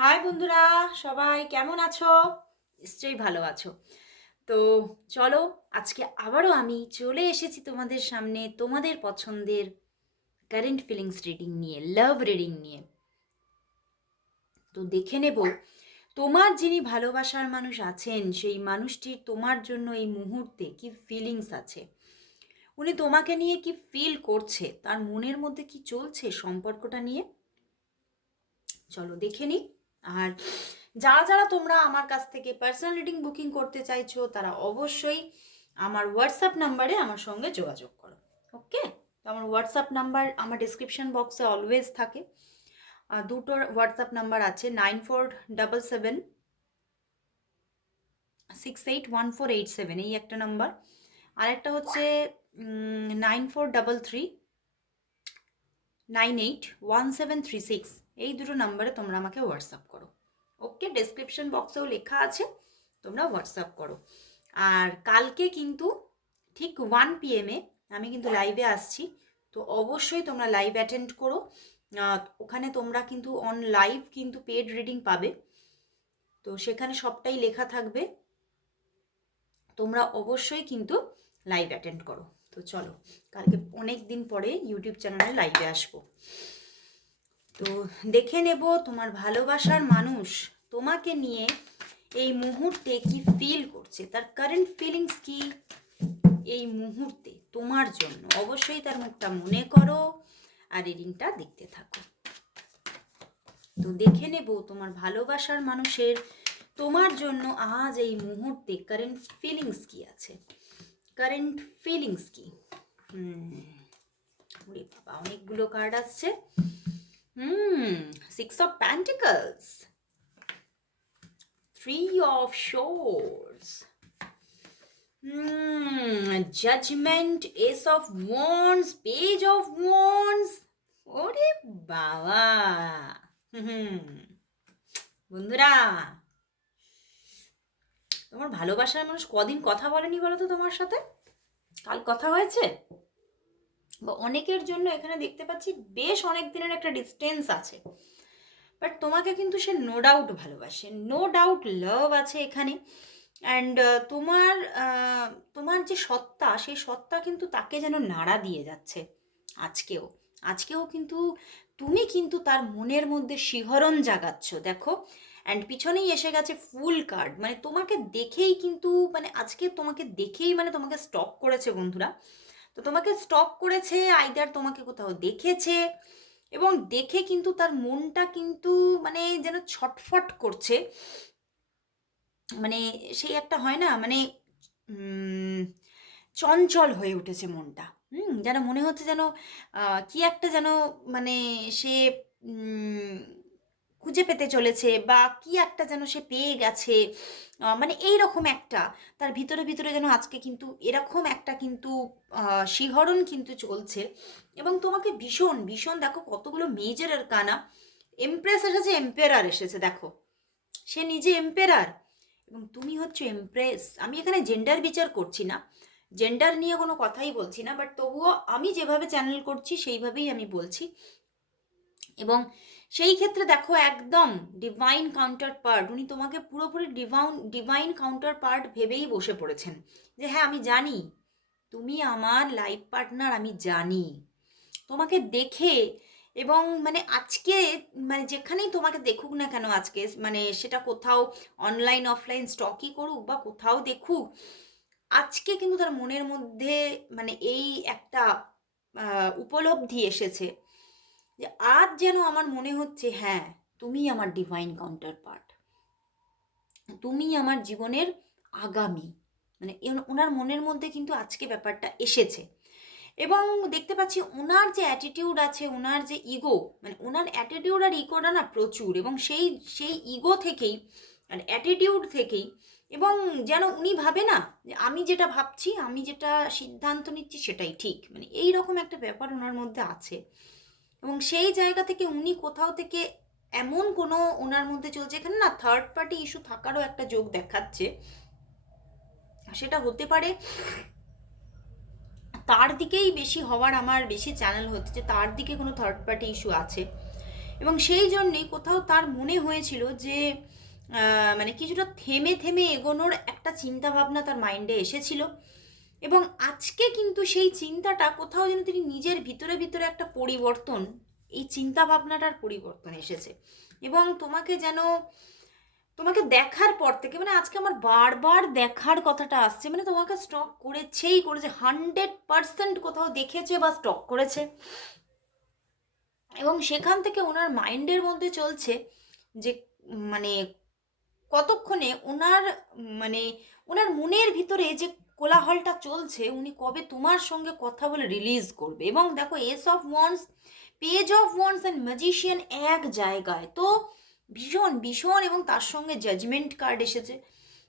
High বন্ধুরা, সবাই কেমন আছো? নিশ্চয়ই ভালো আছো। তো চলো, আজকে আবারও আমি চলে এসেছি তোমাদের সামনে তোমাদের পছন্দের কারেন্ট ফিলিংস রিডিং নিয়ে লাভ রিডিং নিয়ে। তো দেখে নেব, তোমার যিনি ভালোবাসার মানুষ আছেন, সেই মানুষটির তোমার জন্য এই মুহূর্তে কি ফিলিংস আছে? উনি তোমাকে নিয়ে কি ফিল করছে? তার মনের মধ্যে কি চলছে সম্পর্কটা নিয়ে? চলো দেখে নিই। আর যারা যারা তোমরা আমার কাছ থেকে পার্সোনাল রিডিং বুকিং করতে চাইছো, তারা অবশ্যই আমার হোয়াটসঅ্যাপ নাম্বারে আমার সঙ্গে যোগাযোগ করো ওকে তো আমার হোয়াটসঅ্যাপ নাম্বার আমার ডিসক্রিপশন বক্সে অলওয়েজ থাকে। দুটো হোয়াটসঅ্যাপ নাম্বার আছে nine four double seven six eight one four eight seven এই একটা নাম্বার আরেকটা হচ্ছে nine four double three nine eight one seven three six এই দুটো নাম্বারে তোমরা আমাকে হোয়াটসঅ্যাপ করো। ওকে ডেসক্রিপশন বক্সেও লেখা আছে, তোমরা হোয়াটসঅ্যাপ করো। আর কালকে কিন্তু ঠিক ওয়ান পিএমে আমি কিন্তু লাইভে আসছি, তো অবশ্যই তোমরা লাইভ অ্যাটেন্ড করো। ওখানে তোমরা কিন্তু অন লাইভ কিন্তু পেড রিডিং পাবে। তো সেখানে সবটাই লেখা থাকবে। তোমরা অবশ্যই কিন্তু লাইভ অ্যাটেন্ড করো। তো চলো, কালকে অনেক দিন পরে ইউটিউব চ্যানেলে লাইভে আসব। তো দেখে নেব তোমার ভালোবাসার মানুষ তোমাকে নিয়ে এই মুহূর্তে কি ফিল করছে? তার কারেন্ট ফিলিংস কি এই মুহূর্তে তোমার জন্য? অবশ্যই তার মুখটা মনে করো আর রিডিংটা দেখতে থাকো। তো দেখে নেব তোমার ভালোবাসার মানুষের তোমার জন্য আজ এই মুহূর্তে কারেন্ট ফিলিংস কি আছে? কারেন্ট ফিলিংস কি? হুম বাবা, অনেকগুলো কার্ড আসছে। হুম six of pentacles three of swords hmm judgement ace of wands page of wands ওরে বাবা। হুম, বন্ধুরা, তোমার ভালোবাসার মানুষ কদিন কথা বলেনি বলো তো তোমার সাথে? কাল কথা হয়েছে? বা অনেকের জন্য এখানে দেখতে পাচ্ছি বেশ অনেক দিনের একটা ডিস্টেন্স আছে। বাট তোমাকে কিন্তু সে নো ডাউট ভালোবাসে। নো ডাউট লাভ আছে এখানে। অ্যান্ড তোমার তোমার যে সত্তা, সেই সত্তা কিন্তু তাকে যেন নাড়া দিয়ে যাচ্ছে আজকেও। আজকেও কিন্তু তুমি কিন্তু তার মনের মধ্যে শিহরণ জাগাচ্ছ, দেখো। অ্যান্ড পিছনেই এসে গেছে ফুল কার্ড মানে তোমাকে দেখেই কিন্তু মানে আজকে তোমাকে দেখেই মানে তোমাকে স্টক করেছে বন্ধুরা। তো তোমাকে স্টক করেছে আইদার তোমাকে কোথাও দেখেছে এবং দেখে কিন্তু তার মনটা কিন্তু মানে যেন ছটফট করছে। মানে সেই একটা হয় না মানে চঞ্চল হয়ে উঠেছে মনটা। হুম, যেন মনে হচ্ছে যেন কি একটা যেন মানে সে খুঁজে পেতে চলেছে বা কি একটা যেন সে পেয়ে গেছে। মানে এই রকম একটা, তার ভিতরে ভিতরে যেন আজকে কিন্তু এরকম একটা কিন্তু শিহরণ কিন্তু চলছে। এবং তোমাকে ভীষণ ভীষণ দেখো কতগুলো মেজর আর কানা। এমপ্রেস এসেছে এম্পেরার এসেছে, দেখো। সে নিজে এম্পেরার এবং তুমি হচ্ছে এমপ্রেস আমি এখানে জেন্ডার বিচার করছি না। জেন্ডার নিয়ে কোনো কথাই বলছি না বাট তবুও আমি যেভাবে চ্যানেল করছি, সেইভাবেই আমি বলছি। এবং সেই ক্ষেত্রে দেখো একদম ডিভাইন কাউন্টার পার্ট উনি তোমাকে পুরোপুরি ডিভাউন ডিভাইন কাউন্টার পার্ট ভেবেই বসে পড়েছেন। যে হ্যাঁ আমি জানি, তুমি আমার লাইফ পার্টনার আমি জানি। তোমাকে দেখে এবং মানে আজকে মানে যেখানেই তোমাকে দেখুক না কেন আজকে মানে সেটা কোথাও অনলাইন অফলাইন স্টকই করুক বা কোথাও দেখুক, আজকে কিন্তু তার মনের মধ্যে মানে এই একটা উপলব্ধি এসেছে। যে আজ যেন আমার মনে হচ্ছে হ্যাঁ তুমি আমার ডিভাইন কাউন্টার পার্ট তুমি আমার জীবনের আগামী। মানে ওনার মনের মধ্যে কিন্তু আজকে ব্যাপারটা এসেছে। এবং দেখতে পাচ্ছি ওনার যে অ্যাটিটিউড আছে, ওনার যে ইগো মানে ওনার অ্যাটিটিউড আর ইগোটা না প্রচুর এবং সেই সেই ইগো থেকেই আর অ্যাটিটিউড থেকেই এবং যেন উনি ভাবে না যে আমি যেটা ভাবছি, আমি যেটা সিদ্ধান্ত নিচ্ছি সেটাই ঠিক। মানে এই রকম একটা ব্যাপার ওনার মধ্যে আছে। এবং সেই জায়গা থেকে উনি কোথাও থেকে এমন কোনো ওনার মধ্যে চলছে, এখানে না থার্ড পার্টি ইস্যু থাকারও একটা যোগ দেখাচ্ছে। সেটা হতে পারে তার দিকেই বেশি হওয়ার আমার বেশি চ্যানেল হচ্ছে যে তার দিকে কোনো থার্ড পার্টি ইস্যু আছে। এবং সেই জন্যেই কোথাও তার মনে হয়েছিল যে মানে কিছুটা থেমে থেমে এগোনোর একটা চিন্তা ভাবনা তার মাইন্ডে এসেছিল। এবং আজকে কিন্তু সেই চিন্তাটা কোথাও যেন তিনি নিজের ভিতরে ভিতরে একটা পরিবর্তন, এই চিন্তা ভাবনাটার পরিবর্তন এসেছে। এবং তোমাকে যেন, তোমাকে দেখার পর থেকে মানে আজকে আমার বারবার দেখার কথাটা আসছে মানে তোমাকে স্টক করেছেই করেছে, হান্ড্রেড পার্সেন্ট কোথাও দেখেছে বা স্টক করেছে। এবং সেখান থেকে ওনার মাইন্ডের মধ্যে চলছে যে মানে কতক্ষণে ওনার মানে ওনার মনের ভিতরে যে কোলাহলটা চলছে, উনি কবে তোমার সঙ্গে কথা বলে রিলিজ করবে? এবং দেখো ace of wands page of wands and magician এক জায়গায়। তো ভীষণ ভীষণ এবং তার সঙ্গে জাজমেন্ট কার্ড এসেছে।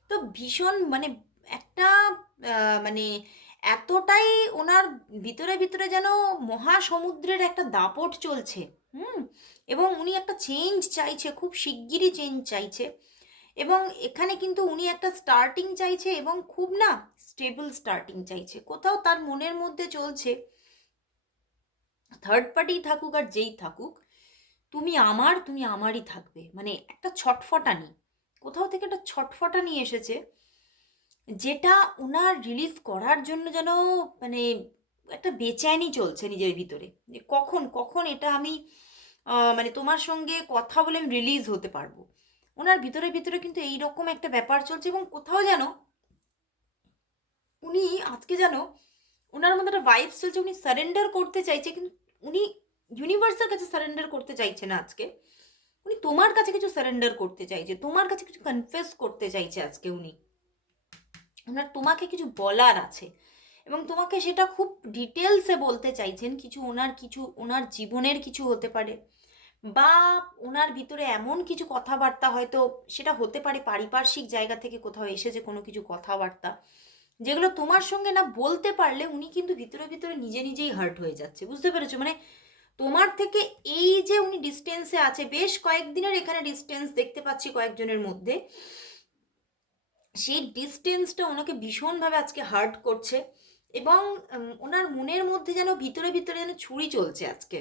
তো ভীষণ মানে একটা মানে এতটাই ওনার ভিতরে ভিতরে যেন মহাসমুদ্রের একটা দাপট চলছে। হুম? এবং উনি একটা চেঞ্জ চাইছে, খুব শিগগিরই চেঞ্জ চাইছে। এবং এখানে কিন্তু উনি একটা স্টার্টিং চাইছে এবং খুব না স্টেবল স্টার্টিং চাইছে। কোথাও তার মনের মধ্যে চলছে থার্ড পার্টি থাকুক আর যেই থাকুক, তুমি আমার, তুমি আমারই থাকবে। মানে একটা ছটফটানি, কোথাও থেকে একটা ছটফটানি এসেছে, যেটা ওনার রিলিজ করার জন্য যেন মানে একটা বেচাইনি চলছে নিজের ভিতরে। যে কখন কখন এটা আমি মানে তোমার সঙ্গে কথা বলে আমি রিলিজ হতে পারব। ওনার ভিতরে ভিতরে কিন্তু এইরকম একটা ব্যাপার চলছে এবং কোথাও যেন উনি আজকে যেন ওনার মধ্যে একটা ভাইবস চলছে, উনি সারেন্ডার করতে চাইছে, কিন্তু উনি ইউনিভার্সের কাছে সারেন্ডার করতে চাইছে না আজকে। উনি তোমার কাছে কিছু সারেন্ডার করতে চাইছে, তোমার কাছে কিছু কনফেস করতে চাইছে আজকে উনি। ওনার তোমাকে কিছু বলার আছে এবং তোমাকে সেটা খুব ডিটেলসে বলতে চাইছেন, কিছু ওনার কিছু ওনার জীবনের কিছু হতে পারে। বা ওনার ভিতরে এমন কিছু কথাবার্তা হয়তো সেটা হতে পারে পারিপার্শ্বিক জায়গা থেকে কোথাও এসেছে কোনো কিছু কথাবার্তা, যেগুলো তোমার সঙ্গে না বলতে পারলে উনি কিন্তু ভিতরে ভিতরে নিজে নিজেই হার্ট হয়ে যাচ্ছে, বুঝতে পেরেছ? মানে তোমার থেকে এই যে উনি ডিস্টেন্সে আছে, বেশ কয়েকদিনের এখানে ডিস্টেন্স দেখতে পাচ্ছি কয়েকজনের মধ্যে, সেই ডিস্টেন্সটা ওনাকে ভীষণভাবে আজকে হার্ট করছে এবং ওনার মনের মধ্যে যেন ভিতরে ভিতরে যেন ছুরি চলছে আজকে।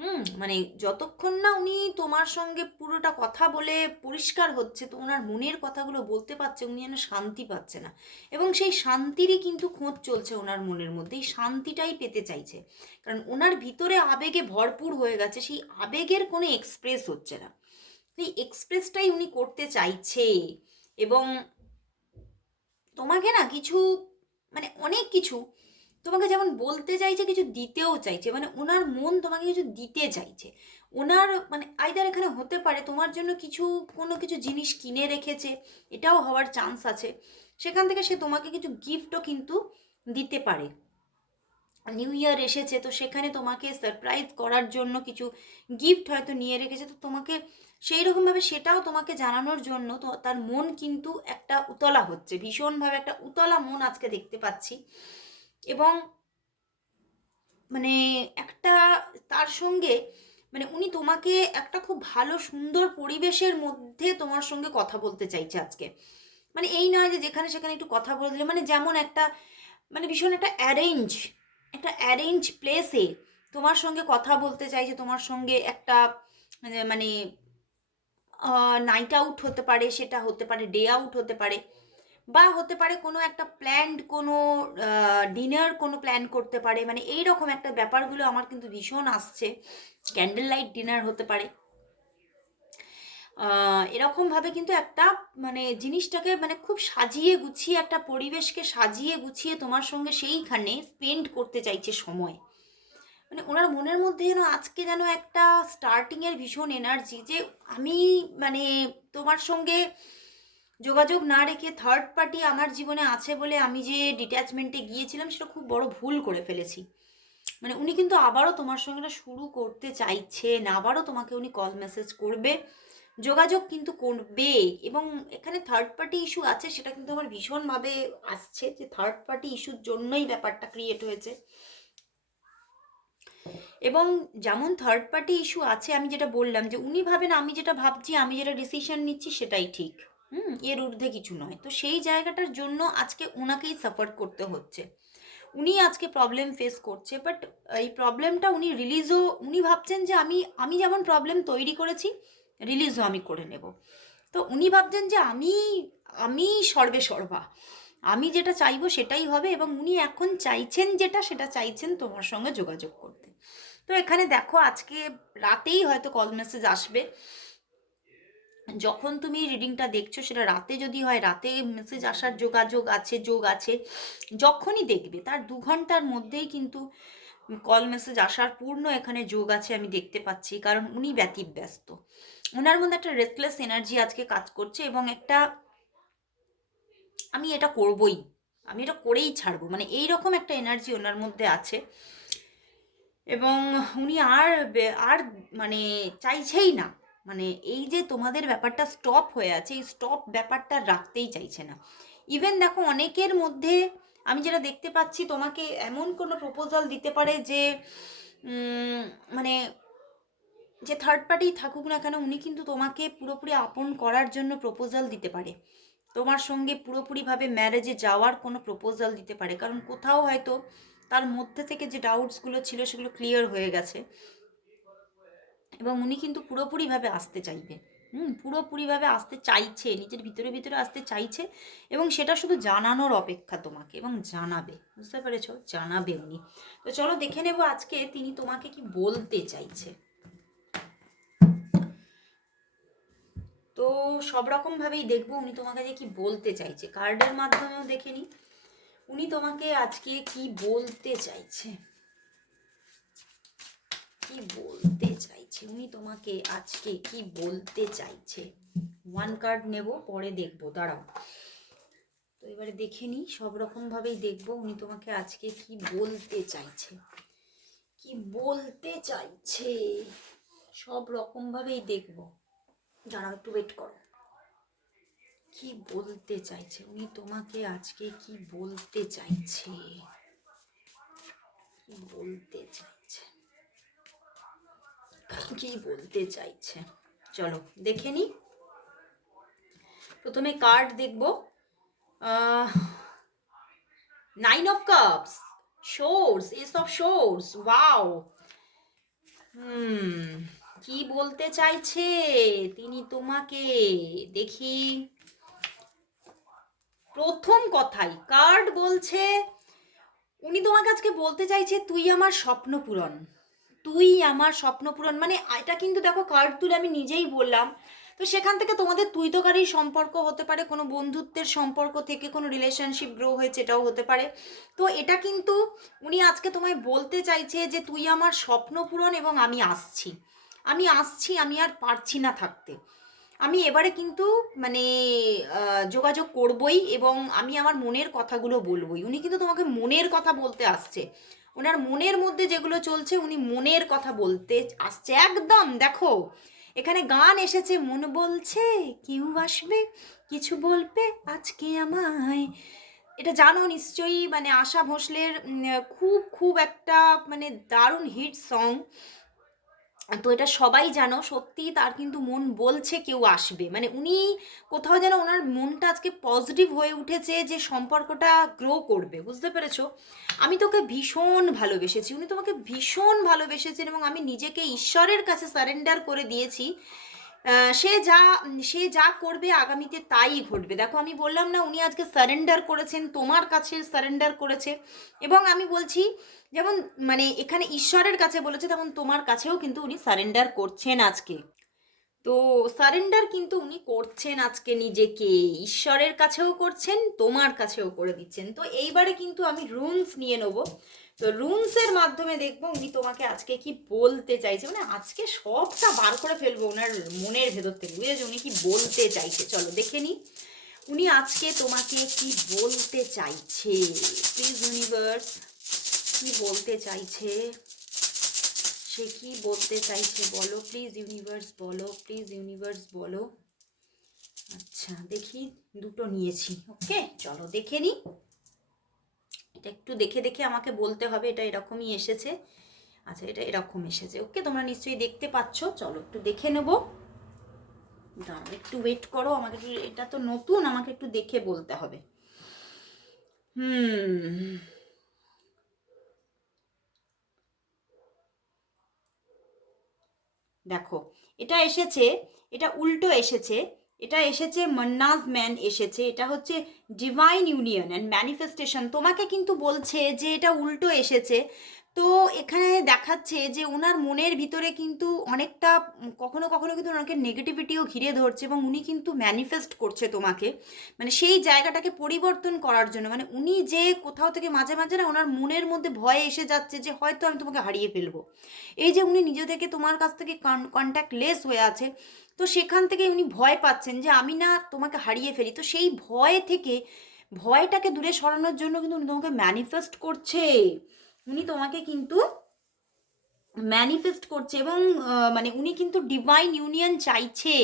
হুম। মানে যতক্ষণ না উনি তোমার সঙ্গে পুরোটা কথা বলে পরিষ্কার হচ্ছে, তো ওনার মনের কথাগুলো বলতে পারছে, উনি যেন শান্তি পাচ্ছে না। এবং সেই শান্তিরই কিন্তু খোঁজ চলছে ওনার মনের মধ্যে, এই শান্তিটাই পেতে চাইছে। কারণ ওনার ভিতরে আবেগে ভরপুর হয়ে গেছে, সেই আবেগের কোনো এক্সপ্রেস হচ্ছে না। সেই এক্সপ্রেসটাই উনি করতে চাইছে। এবং তোমাকে না কিছু মানে অনেক কিছু তোমাকে যেমন বলতে চাইছে, কিছু দিতেও চাইছে মানে ওনার মন তোমাকে কিছু দিতে চাইছে। ওনার মানে আইদার এখানে হতে পারে, তোমার জন্য কিছু, কোনো কিছু জিনিস কিনে রেখেছে, এটাও হওয়ার চান্স আছে। সেখান থেকে সে তোমাকে কিছু গিফটও কিন্তু দিতে পারে। নিউ ইয়ার এসেছে, তো সেখানে তোমাকে সারপ্রাইজ করার জন্য কিছু গিফট হয়তো নিয়ে রেখেছে, তো তোমাকে সেই রকমভাবে সেটাও তোমাকে জানানোর জন্য তো তার মন কিন্তু একটা উতলা হচ্ছে। ভীষণভাবে একটা উতলা মন আজকে দেখতে পাচ্ছি। এবং মানে একটা তার সঙ্গে মানে উনি তোমাকে একটা খুব ভালো, সুন্দর পরিবেশের মধ্যে তোমার সঙ্গে কথা বলতে চাইছে আজকে। মানে এই নয় যে যেখানে সেখানে একটু কথা বলে দিলে মানে যেমন একটা মানে ভীষণ একটা অ্যারেঞ্জ একটা অ্যারেঞ্জ প্লেসে তোমার সঙ্গে কথা বলতে চাইছে, তোমার সঙ্গে একটা মানে মানে নাইট আউট হতে পারে, সেটা হতে পারে ডে আউট হতে পারে। বা হতে পারে কোনো একটা প্ল্যান্ড কোনো ডিনার কোনো প্ল্যান করতে পারে। মানে এই রকম একটা ব্যাপারগুলো আমার কিন্তু ভীষণ আসছে। ক্যান্ডেল লাইট ডিনার হতে পারে। এরকমভাবে কিন্তু একটা মানে জিনিসটাকে মানে খুব সাজিয়ে গুছিয়ে, একটা পরিবেশকে সাজিয়ে গুছিয়ে তোমার সঙ্গে সেইখানে স্পেন্ড করতে চাইছে সময়। মানে ওনার মনের মধ্যে যেন আজকে যেন একটা স্টার্টিংয়ের ভীষণ এনার্জি যে আমি মানে তোমার সঙ্গে যোগাযোগ না রেখে থার্ড পার্টি আমার জীবনে আছে বলে আমি যে ডিট্যাচমেন্টে গিয়েছিলাম সেটা খুব বড় ভুল করে ফেলেছি। মানে উনি কিন্তু আবারও তোমার সঙ্গে শুরু করতে চাইছেন আবারও তোমাকে উনি কল মেসেজ করবে। যোগাযোগ কিন্তু করবে এবং এখানে থার্ড পার্টি ইস্যু আছে সেটা কিন্তু আমার ভীষণভাবে আসছে যে থার্ড পার্টি ইস্যুর জন্যই ব্যাপারটা ক্রিয়েট হয়েছে। এবং যেমন থার্ড পার্টি ইস্যু আছে আমি যেটা বললাম যে উনি ভাবেন আমি যেটা ভাবছি, আমি যেটা ডিসিশন নিচ্ছি সেটাই ঠিক। হুম, এর ঊর্ধ্বে কিছু নয়। তো সেই জায়গাটার জন্য আজকে ওনাকেই সাফার করতে হচ্ছে। উনি আজকে প্রবলেম ফেস করছে বাট এই প্রবলেমটা উনি রিলিজও উনি ভাবছেন যে আমি আমি যেমন প্রবলেম তৈরি করেছি রিলিজও আমি করে নেব। তো উনি ভাবছেন যে আমি আমি সর্বে সর্বা। আমি যেটা চাইব সেটাই হবে এবং উনি এখন চাইছেন যেটা, সেটা চাইছেন তোমার সঙ্গে যোগাযোগ করতে। তো এখানে দেখো, আজকে রাতেই হয়তো কল মেসেজ আসবে। যখন তুমি রিডিংটা দেখছ, সেটা রাতে যদি হয়, রাতে মেসেজ আসার যোগাযোগ আছে, যোগ আছে, যখনই দেখবে, তার দু ঘণ্টার মধ্যেই কিন্তু কল মেসেজ আসার পূর্ণ এখানে যোগ আছে আমি দেখতে পাচ্ছি, কারণ উনি ব্যতিব্যস্ত। ওনার মধ্যে একটা রেস্টলেস এনার্জি আজকে কাজ করছে এবং একটা আমি এটা করবই, আমি এটা করেই ছাড়বো মানে এই রকম একটা এনার্জি ওনার মধ্যে আছে। এবং উনি আর আর মানে চাইছেই না। মানে এই যে তোমাদের ব্যাপারটা স্টপ হয়ে আছে, এই স্টপ ব্যাপারটা রাখতেই চাইছে না। ইভেন দেখো অনেকের মধ্যে আমি যেটা দেখতে পাচ্ছি, তোমাকে এমন কোনো প্রপোজাল দিতে পারে যে মানে যে থার্ড পার্টি থাকুক না কেন, উনি কিন্তু তোমাকে পুরোপুরি আপন করার জন্য প্রপোজাল দিতে পারে। তোমার সঙ্গে পুরোপুরিভাবে ম্যারেজে যাওয়ার কোনো প্রপোজাল দিতে পারে। কারণ কোথাও হয়তো তার মধ্যে থেকে যে ডাউটসগুলো ছিল, সেগুলো ক্লিয়ার হয়ে গেছে। এবং উনি কিন্তু পুরোপুরিভাবে আসতে চাইবে। হুম, পুরোপুরিভাবে আসতে চাইছে, নিজের ভিতরে ভিতরে আসতে চাইছে এবং সেটা শুধু জানানোর অপেক্ষা তোমাকে এবং জানাবে। বুঝতে পেরেছ? জানাবে উনি। তো চলো দেখে নেব আজকে তিনি তোমাকে কি বলতে চাইছে। তো সব রকমভাবেই দেখব উনি তোমাকে যে কি বলতে চাইছে। কার্ডের মাধ্যমেও দেখে নি উনি তোমাকে আজকে কি বলতে চাইছে? কি বলতে চাইছে উনি তোমাকে আজকে কি বলতে চাইছে? ওয়ান কার্ড নেব, পরে দেখব। দাঁড়াও। তো এবারে দেখে নিই, সব রকমভাবেই দেখব উনি তোমাকে আজকে কি বলতে চাইছে। কি বলতে চাইছে? সব রকমভাবেই দেখব। দাঁড়াও, একটু ওয়েট করো। কি বলতে চাইছে? উনি তোমাকে আজকে কি বলতে চাইছে? কি বলতে চাইছে? কি বলতে চাইছে? চলো, দেখে নি প্রথমে কার্ড দেখব। Nine of cups swords ace of swords wow কি বলতে চাইছে? তিনি তোমাকে, দেখি। প্রথম কথাই কার্ড বলছে, উনি তোমাকে আজকে বলতে চাইছে, তুই আমার স্বপ্ন পূরণ। তুই আমার স্বপ্ন পূরণ মানে এটা কিন্তু দেখো কার্ড তুলে আমি নিজেই বললাম। তো সেখান থেকে তোমাদের তুই তোকারই সম্পর্ক হতে পারে, কোনো বন্ধুত্বের সম্পর্ক থেকে কোনো রিলেশনশিপ গ্রো হয়েছে এটাও হতে পারে। তো এটা কিন্তু উনি আজকে তোমায় বলতে চাইছে যে তুই আমার স্বপ্ন পূরণ এবং আমি আসছি। আমি আসছি, আমি আর পারছি না থাকতে। আমি এবারে কিন্তু মানে যোগাযোগ করবই এবং আমি আমার মনের কথাগুলো বলবই। উনি কিন্তু তোমাকে মনের কথা বলতে আসছে। ওনার মনের মধ্যে যেগুলো চলছে, উনি মনের কথা বলতে আসছে একদম, দেখো। এখানে গান এসেছে, মন বলছে, কেউ আসবে, কিছু বলবে আজকে আমায়। এটা জানো নিশ্চয়ই মানে আশা ভোসলের খুব খুব একটা মানে দারুণ হিট সং তো এটা সবাই জানো, সত্যি তার কিন্তু মন বলছে কেউ আসবে। মানে উনি কোথাও যেন ওনার মনটা আজকে পজিটিভ হয়ে উঠেছে যে সম্পর্কটা গ্রো করবে, বুঝতে পেরেছ? আমি তোকে ভীষণ ভালোবেসেছি, উনি তোমাকে ভীষণ ভালোবেসেছেন এবং আমি নিজেকে ঈশ্বরের কাছে সারেন্ডার করে দিয়েছি। সে যা সে যা করবে আগামীতে তাই ঘটবে। দেখো, আমি বললাম না, উনি আজকে সারেন্ডার করেছেন, তোমার কাছে সারেন্ডার করেছে। এবং আমি বলছি, যেমন মানে এখানে ঈশ্বরের কাছে বলেছে, তেমন তোমার কাছেও কিন্তু উনি সারেন্ডার করছেন আজকে। তো সারেন্ডার কিন্তু উনি করছেন আজকে নিজেকে। ঈশ্বরের কাছেও করছেন, তোমার কাছেও করে দিচ্ছেন। তো এইবারে কিন্তু আমি রুনস নিয়ে নেব। তো রুনসের মাধ্যমে দেখব উনি তোমাকে আজকে কি বলতে চাইছে। মানে আজকে সবটা বার করে ফেলব ওনার মনের ভেতর থেকে। বুঝেছ? উনি কি বলতে চাইছে? চলো দেখে নি উনি আজকে তোমাকে কি বলতে চাইছে? প্লিজ ইউনিভার্স কি বলতে চাইছে? সে কি বলতে চাইছে বলো? প্লিজ ইউনিভার্স বলো প্লিজ ইউনিভার্স বলো। আচ্ছা দেখি, দুটো নিয়েছি ওকে চলো, দেখে নি। এটা একটু দেখে দেখে আমাকে বলতে হবে, এটা এরকমই এসেছে। আচ্ছা এটা এরকম এসেছে ওকে তোমরা নিশ্চয়ই দেখতে পাচ্ছ। চলো, একটু দেখে নেব। দাঁড়াও, একটু ওয়েট করো, আমাকে একটু, এটা তো নতুন, আমাকে একটু দেখে বলতে হবে। হুম। দেখো, এটা এসেছে, এটা উল্টো এসেছে, এটা এসেছে মন্নাজ ম্যান এসেছে, এটা হচ্ছে ডিভাইন ইউনিয়ন অ্যান্ড ম্যানিফেস্টেশন তোমাকে কিন্তু বলছে যে এটা উল্টো এসেছে তো এখানে দেখাচ্ছে যে ওনার মনের ভিতরে কিন্তু অনেকটা, কখনো কখনো কিন্তু ওনাকে নেগেটিভিটিও ঘিরে ধরছে এবং উনি কিন্তু ম্যানিফেস্ট করছে তোমাকে। মানে সেই জায়গাটাকে পরিবর্তন করার জন্য মানে উনি যে কোথাও থেকে মাঝে মাঝে না ওনার মনের মধ্যে ভয় এসে যাচ্ছে যে হয়তো আমি তোমাকে হারিয়ে ফেলব। এই যে উনি নিজে থেকে তোমার কাছ থেকে কন্ট্যাক্ট লেস হয়ে আছে, তো সেখান থেকে উনি ভয় পাচ্ছেন যে আমি না তোমাকে হারিয়ে ফেলি। তো সেই ভয় থেকে, ভয়টাকে দূরে সরানোর জন্য কিন্তু উনি তোমাকে ম্যানিফেস্ট করছে। উনি তোমাকে কিন্তু ম্যানিফেস্ট করছে এবং মানে উনি কিন্তু ডিভাইন ইউনিয়ন চাইছে।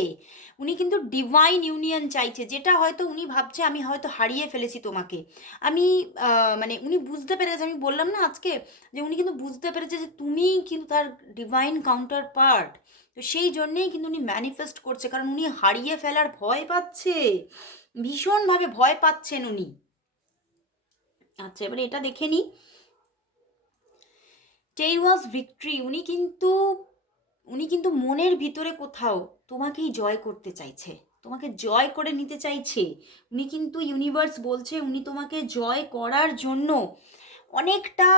উনি কিন্তু ডিভাইন ইউনিয়ন চাইছে, যেটা হয়তো উনি ভাবছে আমি হয়তো হারিয়ে ফেলেছি তোমাকে। আমি মানে উনি বুঝতে পেরেছে, আমি বললাম না আজকে যে উনি কিন্তু বুঝতে পেরেছে যে তুমি কিন্তু তার ডিভাইন কাউন্টার পার্ট তো সেই জন্যেই কিন্তু উনি ম্যানিফেস্ট করছে, কারণ উনি হারিয়ে ফেলার ভয় পাচ্ছে। ভীষণভাবে ভয় পাচ্ছেন উনি। আচ্ছা এবারে এটা দেখে নিই। টে ওয়াজ ভিক্টরি উনি কিন্তু উনি কিন্তু মনের ভিতরে কোথাও তোমাকেই জয় করতে চাইছে। তোমাকে জয় করে নিতে চাইছে। উনি কিন্তু ইউনিভার্স বলছে, উনি তোমাকে জয় করার জন্য অনেকটা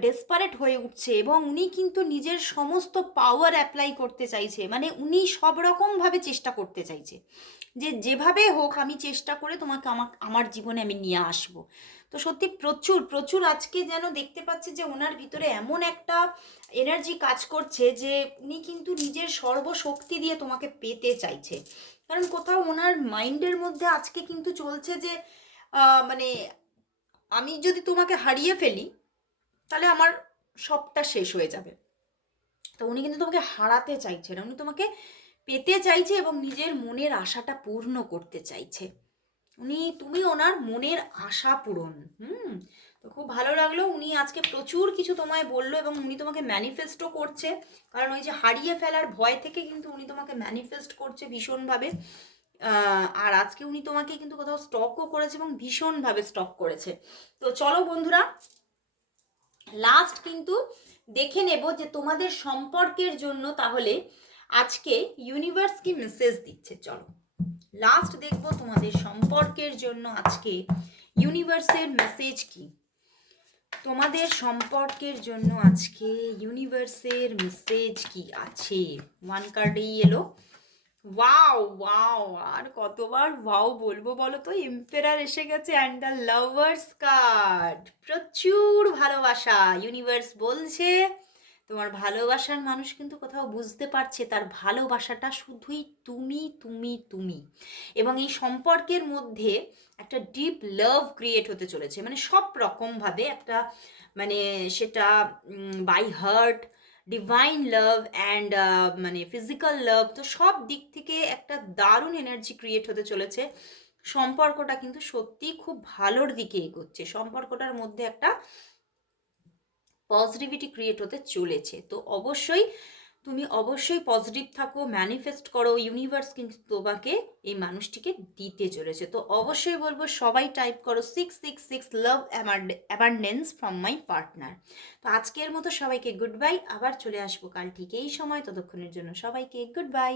ডেসপারেট হয়ে উঠছে এবং উনি কিন্তু নিজের সমস্ত পাওয়ার অ্যাপ্লাই করতে চাইছে। মানে উনি সব রকমভাবে চেষ্টা করতে চাইছে। যে যেভাবে হোক, আমি চেষ্টা করে তোমাকে আমার আমার জীবনে আমি নিয়ে আসব। তো সত্যি প্রচুর প্রচুর আজকে যেন দেখতে পাচ্ছি যে ওনার ভিতরে এমন একটা এনার্জি কাজ করছে যে উনি কিন্তু নিজের সর্বশক্তি দিয়ে তোমাকে পেতে চাইছে। কারণ কোথাও ওনার মাইন্ডের মধ্যে আজকে কিন্তু চলছে যে মানে আমি যদি তোমাকে হারিয়ে ফেলি, তাহলে আমার সবটা শেষ হয়ে যাবে। তো উনি কিন্তু তোমাকে হারাতে চাইছে না, উনি তোমাকে পেতে চাইছে এবং নিজের মনের আশাটা পূর্ণ করতে চাইছে। উনি, তুমি ওনার মনের আশা পূরণ, হুম? তো খুব ভালো লাগল, উনি আজকে প্রচুর কিছু তোমায় বলল এবং উনি তোমাকে ম্যানিফেস্টও করছে। কারণ ওই যে হারিয়ে ফেলার ভয় থেকে কিন্তু উনি তোমাকে ম্যানিফেস্ট করছে ভীষণভাবে। আর আজকে উনি তোমাকে কিন্তু কোথাও স্টকও করেছে এবং ভীষণভাবে স্টক করেছে। তো চলো বন্ধুরা লাস্ট কিন্তু দেখে নেব যে তোমাদের সম্পর্কের জন্য তাহলে আজকে ইউনিভার্স কি মেসেজ দিচ্ছে, চলো। লাস্ট দেখব তোমাদের সম্পর্কের জন্য আজকে ইউনিভার্সের মেসেজ কি? তোমাদের সম্পর্কের জন্য আজকে ইউনিভার্সের মেসেজ কি আছে? ওয়ান কার্ডেই এলো। ওয়াও ওয়াও আর কতবার ওয়াও বলব বলো তো এম্পেরার এসে গেছে অ্যান্ড দ্য লাভার্স কার্ড প্রচুর ভালোবাসা ইউনিভার্স বলছে। তোমার ভালোবাসার মানুষ কিন্তু কোথাও বুঝতে পারছে তার ভালোবাসাটা শুধুই তুমি তুমি তুমি। এবং এই সম্পর্কের মধ্যে একটা ডিপ লাভ ক্রিয়েট হতে চলেছে। মানে সব রকমভাবে একটা মানে সেটা by heart divine love and মানে ফিজিক্যাল লাভ তো সব দিক থেকে একটা দারুণ এনার্জি ক্রিয়েট হতে চলেছে। সম্পর্কটা কিন্তু সত্যি খুব ভালোর দিকে এগোচ্ছে। সম্পর্কটার মধ্যে একটা পজিটিভিটি ক্রিয়েট হতে চলেছে। তো অবশ্যই তুমি অবশ্যই পজিটিভ থাকো ম্যানিফেস্ট করো ইউনিভার্স কিন্তু তোমাকে এই মানুষটিকে দিতে চলেছে। তো অবশ্যই বলব সবাই টাইপ করো six six six love abundance from my partner তো আজকের মতো সবাইকে গুড বাই আবার চলে আসব কাল ঠিক এই সময়। ততক্ষণের জন্য সবাইকে গুড বাই